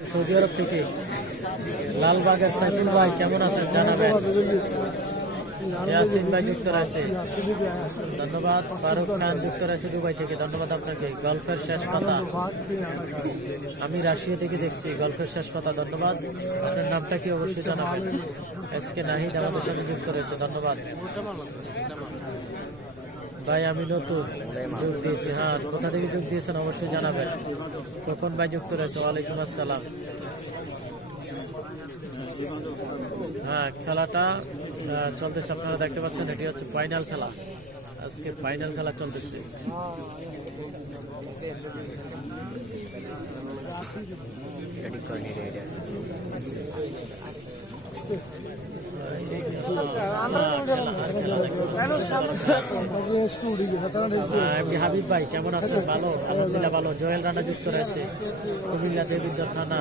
Saudi আরব থেকে লালবাগের সাইফুল ভাই কেমন আছেন জানাবেন? ইয়াসিন ভাই যুক্তরাষ্ট্রে। ধন্যবাদ। ফারুক খান যুক্তরাষ্ট্রে দুবাই থেকে। ধন্যবাদ আপনাকে। গল্পের শেষ পাতা। আমি রাশিয়া থেকে দেখছি। গল্পের শেষ পাতা। ধন্যবাদ। আপনার নামটা কি অবশ্যই জানাবেন। এস কে নাহিদ আমাদের সাথে যুক্ত রয়েছে। ধন্যবাদ। ভাই আমি নতুন যোগ দিয়েছি। হ্যাঁ কোথা থেকে যোগ দিয়েছেন অবশ্যই জানাবেন। কখন ভাই যুক্ত রয়েছে ওয়ালাইকুম আসসালাম। হ্যাঁ খেলাটা চলতেছে। আপনারা দেখতে পাচ্ছেন এটি হচ্ছে ফাইনাল খেলা। আজকে ফাইনাল খেলা চলতেছে। হ্যাঁ, খেলা, হাবিব ভাই, কেমন আছেন? ভালো? আলহামদুলিল্লাহ ভালো। জয়েল রানা যুক্ত রয়েছে। কুমিল্লা দেবিদ্দার থানা।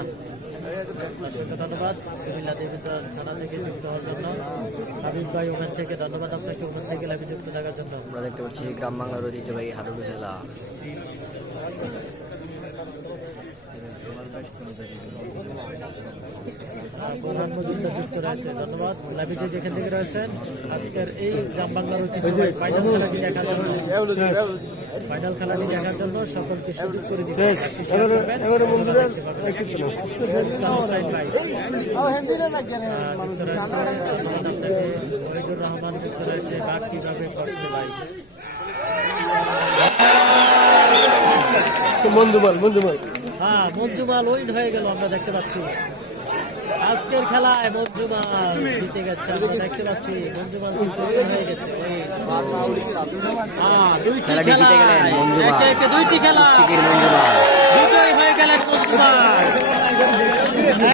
ধন্যবাদ। কুমিল্লা দেবিদ্দার থানা থেকে যুক্ত হওয়ার জন্য। হাবিব ভাই, ওখান থেকে ধন্যবাদ আপনাকে। ওখান থেকে লাইভে যুক্ত থাকার জন্য। আমরা দেখতে পাচ্ছি গ্রাম বাংলার ঐতিহ্যবাহী হাডুডু খেলা প্রধান মজুমদার যুক্ত রয়েছে। ধন্যবাদ। লাইভে যেখান থেকে রয়েছেন আজকের এই গ্রাম বাংলার ঐতিহ্যবাহী ফাইনাল খেলাটি দেখার জন্য ফাইনাল খেলাটি দেখার জন্য সকলকে সুযোগ করে ওহিদুর রহমান যুক্ত রয়েছে বাঘ কীভাবে করছে ভাই? মঞ্জুমাল মঞ্জুমাল হ্যাঁ মঞ্জুমাল উইন হয়ে গেল আমরা দেখতে পাচ্ছি। আজকের খেলায় মঞ্জুমাল জিতে গেছে আমরা দেখতে পাচ্ছি মঞ্জুমাল কিন্তু হয়ে গেছে দুইটি খেলায় দুইটি খেলা।